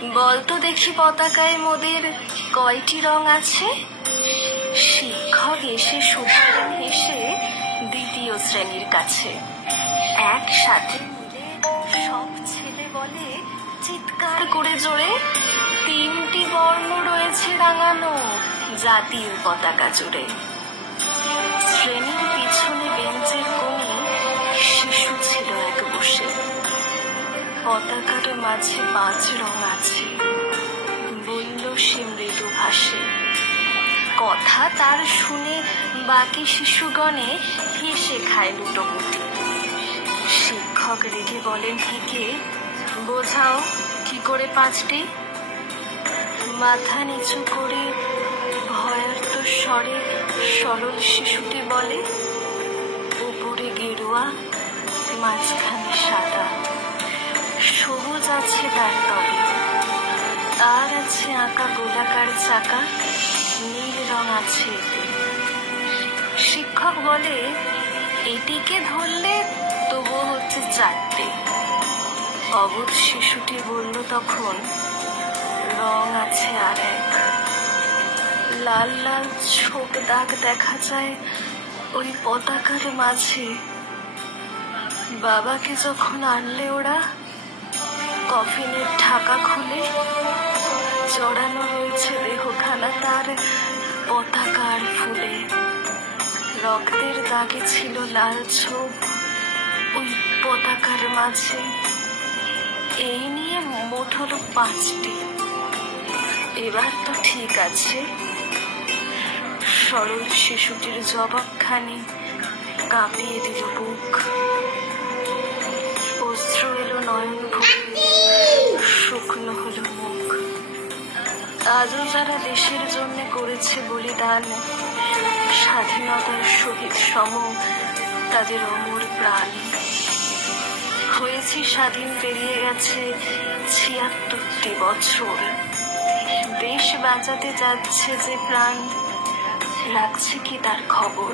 বলতো দেখি পতাকায় মোদের কয়টি রং আছে? শিক্ষক এসে সুশীলন হেসে দ্বিতীয় শ্রেণীর কাছে একসাথে মিলে সব ছেলে বলে চিৎকার করে জোরে, 3টি বর্ণ রয়েছে রাঙানো জাতীয় পতাকা জুড়ে। শ্রেণীর পিছনে বেঞ্চের কোণে শিশু ছিল এক বসে, পতাকার মাঝে 5 রং আছে বলল সে মৃদু ভাষে। কথা তার শুনে বাকি শিশুগণে হেসে খায় লুটোপুটি। শিক্ষক রেগে বলেন হেঁকে, বোঝাও কি করে 5টি? মাথা নিচু করে ভয়ার্ত স্বরে সরল শিশুটি বলে, উপরে গেরুয়া মাঝখানে সাদা, সবুজ আছে তার তলে, আর আছে আঁকা গোলাকার চাকা, নীল রং আছে এতে। শিক্ষক বলে, এটিকে ধরলে তবুও হচ্ছে 4টে। অবোধ শিশুটি বলল তখন, রং আছে আর এক। লাল লাল ছোপ দাগ দেখা যায় ওই পতাকার মাঝে। বাবাকে যখন আনলে ওরা, কফিনের ঢাকা খুলে জড়ানো রয়েছে দেহখানা তার পতাকার ফুলে। রক্তের দাগে ছিল লাল ছোপ ওই পতাকার মাঝে। এই নিয়ে মোট হলো 5টি। এবার তো ঠিক আছে। সরল শিশুটির জবাবখানি কাঁপিয়ে দিল বুক। অশ্রু এলো নয়ন ভরে, শুকনো হলো মুখ। আজও যারা দেশের জন্য করেছে বলিদান, স্বাধীনতার শহীদ সম তাদের অমর প্রাণ। হয়েছি স্বাধীন, পেরিয়ে গেছে 76টি বছর। দেশ বাঁচাতে যাচ্ছে যে প্রাণ, রাখছে কি তার খবর?